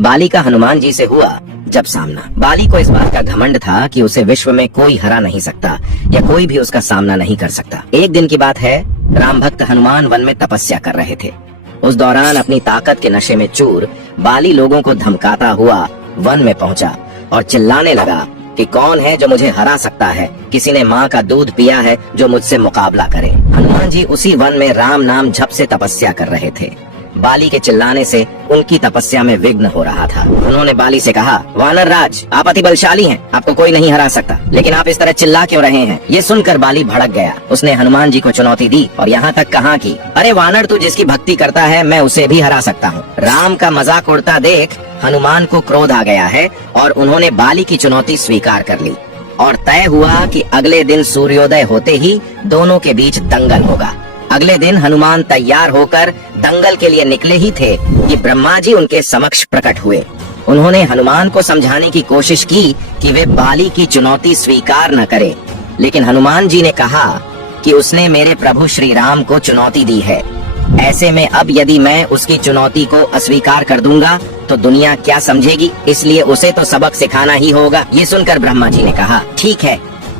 बाली का हनुमान जी से हुआ जब सामना। बाली को इस बात का घमंड था कि उसे विश्व में कोई हरा नहीं सकता या कोई भी उसका सामना नहीं कर सकता। एक दिन की बात है, राम भक्त हनुमान वन में तपस्या कर रहे थे। उस दौरान अपनी ताकत के नशे में चूर बाली लोगों को धमकाता हुआ वन में पहुंचा और चिल्लाने लगा कि कौन है जो मुझे हरा सकता है। किसी ने माँ का दूध पिया है जो मुझसे मुकाबला करे। हनुमान जी उसी वन में राम नाम जप से तपस्या कर रहे थे। बाली के चिल्लाने से उनकी तपस्या में विघ्न हो रहा था। उन्होंने बाली से कहा, वानर राज, आप अति बलशाली हैं, आपको कोई नहीं हरा सकता, लेकिन आप इस तरह चिल्ला क्यों रहे हैं? ये सुनकर बाली भड़क गया। उसने हनुमान जी को चुनौती दी और यहाँ तक कहा कि अरे वानर, तू जिसकी भक्ति करता है मैं उसे भी हरा सकता हूँ। राम का मजाक उड़ता देख हनुमान को क्रोध आ गया है और उन्होंने बाली की चुनौती स्वीकार कर ली और तय हुआ कि अगले दिन सूर्योदय होते ही दोनों के बीच दंगल होगा। अगले दिन हनुमान तैयार होकर दंगल के लिए निकले ही थे कि ब्रह्मा जी उनके समक्ष प्रकट हुए। उन्होंने हनुमान को समझाने की कोशिश की कि वे बाली की चुनौती स्वीकार न करे, लेकिन हनुमान जी ने कहा कि उसने मेरे प्रभु श्री राम को चुनौती दी है। ऐसे में अब यदि मैं उसकी चुनौती को अस्वीकार कर दूंगा तो दुनिया क्या समझेगी, इसलिए उसे तो सबक सिखाना ही होगा। ये सुनकर ब्रह्मा जी ने कहा, ठीक है,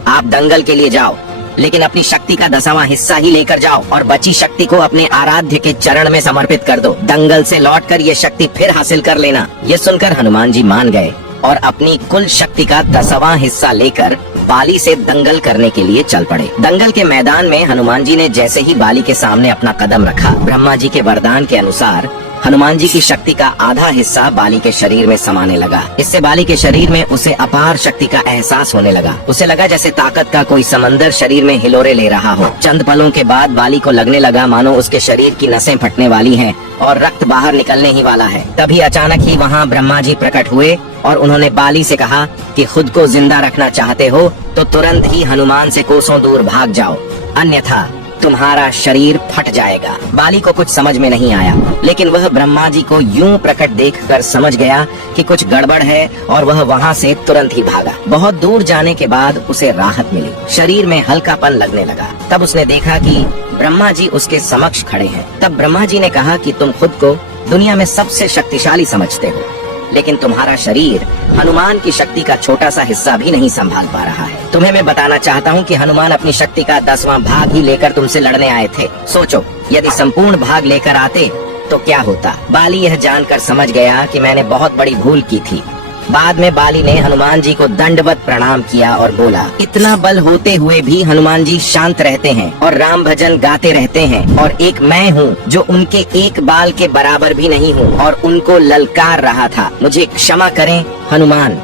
आप दंगल के लिए जाओ, लेकिन अपनी शक्ति का 10वां हिस्सा ही लेकर जाओ और बची शक्ति को अपने आराध्य के चरण में समर्पित कर दो। दंगल से लौटकर ये शक्ति फिर हासिल कर लेना। ये सुनकर हनुमान जी मान गए और अपनी कुल शक्ति का 10वां हिस्सा लेकर बाली से दंगल करने के लिए चल पड़े। दंगल के मैदान में हनुमान जी ने जैसे ही बाली के सामने अपना कदम रखा, ब्रह्मा जी के वरदान के अनुसार हनुमान जी की शक्ति का आधा हिस्सा बाली के शरीर में समाने लगा। इससे बाली के शरीर में उसे अपार शक्ति का एहसास होने लगा। उसे लगा जैसे ताकत का कोई समंदर शरीर में हिलोरे ले रहा हो। चंद पलों के बाद बाली को लगने लगा मानो उसके शरीर की नसें फटने वाली हैं और रक्त बाहर निकलने ही वाला है। तभी अचानक ही वहाँ ब्रह्मा जी प्रकट हुए और उन्होंने बाली से कहा कि खुद को जिंदा रखना चाहते हो तो तुरंत ही हनुमान से कोसों दूर भाग जाओ, अन्यथा तुम्हारा शरीर फट जाएगा। बाली को कुछ समझ में नहीं आया, लेकिन वह ब्रह्मा जी को यूं प्रकट देखकर समझ गया कि कुछ गड़बड़ है और वह वहां से तुरंत ही भागा। बहुत दूर जाने के बाद उसे राहत मिली, शरीर में हल्कापन लगने लगा। तब उसने देखा कि ब्रह्मा जी उसके समक्ष खड़े हैं। तब ब्रह्मा जी ने कहा कि तुम खुद को दुनिया में सबसे शक्तिशाली समझते हो, लेकिन तुम्हारा शरीर हनुमान की शक्ति का छोटा सा हिस्सा भी नहीं संभाल पा रहा है। तुम्हें मैं बताना चाहता हूँ कि हनुमान अपनी शक्ति का 10वां भाग ही लेकर तुमसे लड़ने आए थे। सोचो, यदि संपूर्ण भाग लेकर आते तो क्या होता। बाली यह जानकर समझ गया कि मैंने बहुत बड़ी भूल की थी। बाद में बाली ने हनुमान जी को दंडवत प्रणाम किया और बोला, इतना बल होते हुए भी हनुमान जी शांत रहते हैं और राम भजन गाते रहते हैं, और एक मैं हूँ जो उनके एक बाल के बराबर भी नहीं हूँ और उनको ललकार रहा था। मुझे क्षमा करें हनुमान।